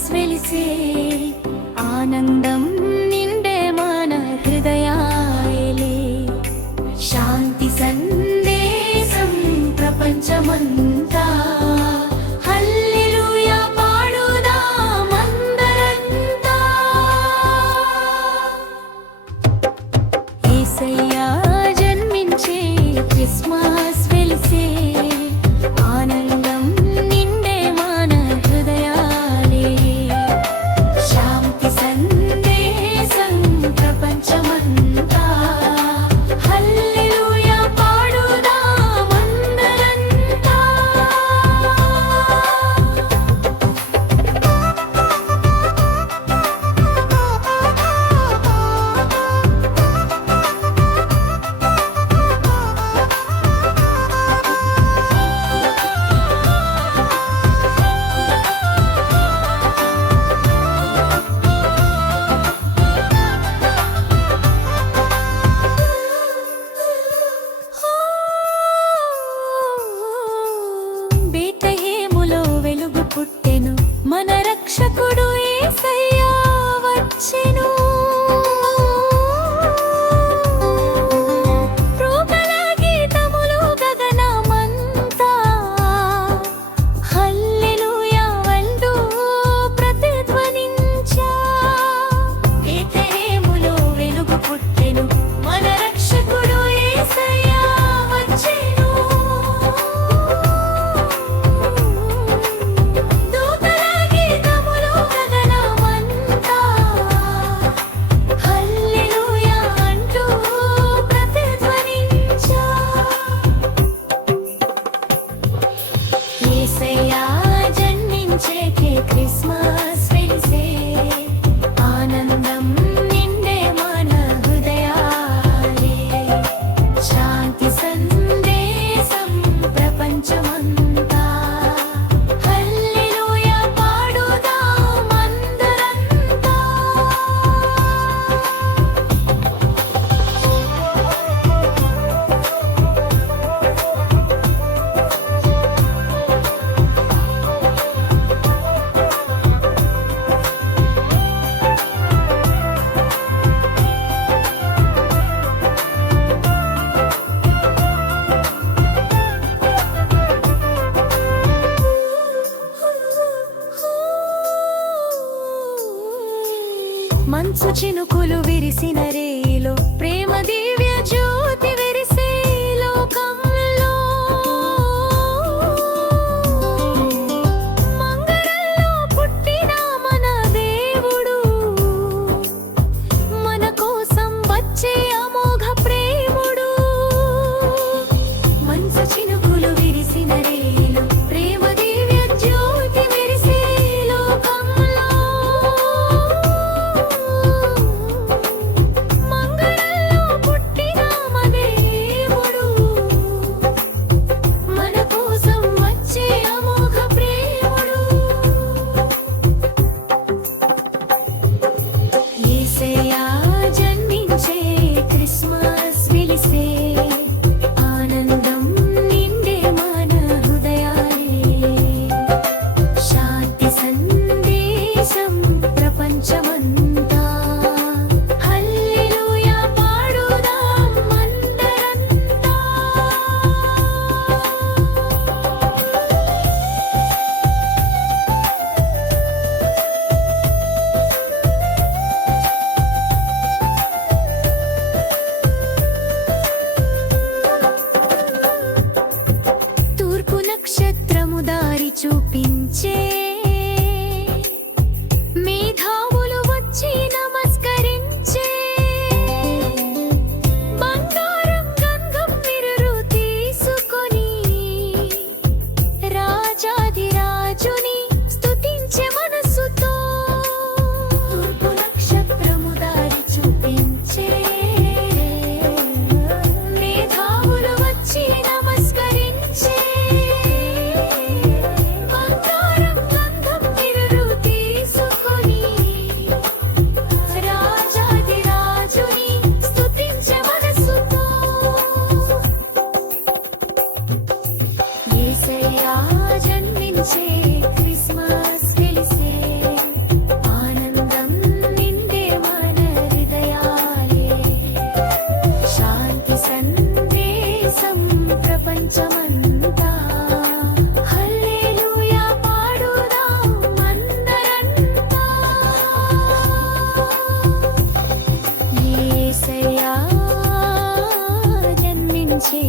మనస్ వెలిసే ఆనందం నిండే మన హృదయాయలే శాంతి సందేశం ప్రపంచమంతా. మన రక్షకుడు ఏసయ్యా వచ్చెను మనసు చినుకులు విరిసిన రేలో ప్రేమ దివ్య జ్యోతి విరిసే లోకంలో. మంగళంలో పుట్టిన మన దేవుడు మన కోసం వచ్చే జన్మించే క్రిస్మస్ తెలిసే ఆనందం నిండే మన హృదయాలే. శాంతి సందేశం ప్రపంచమంతా. జన్మించే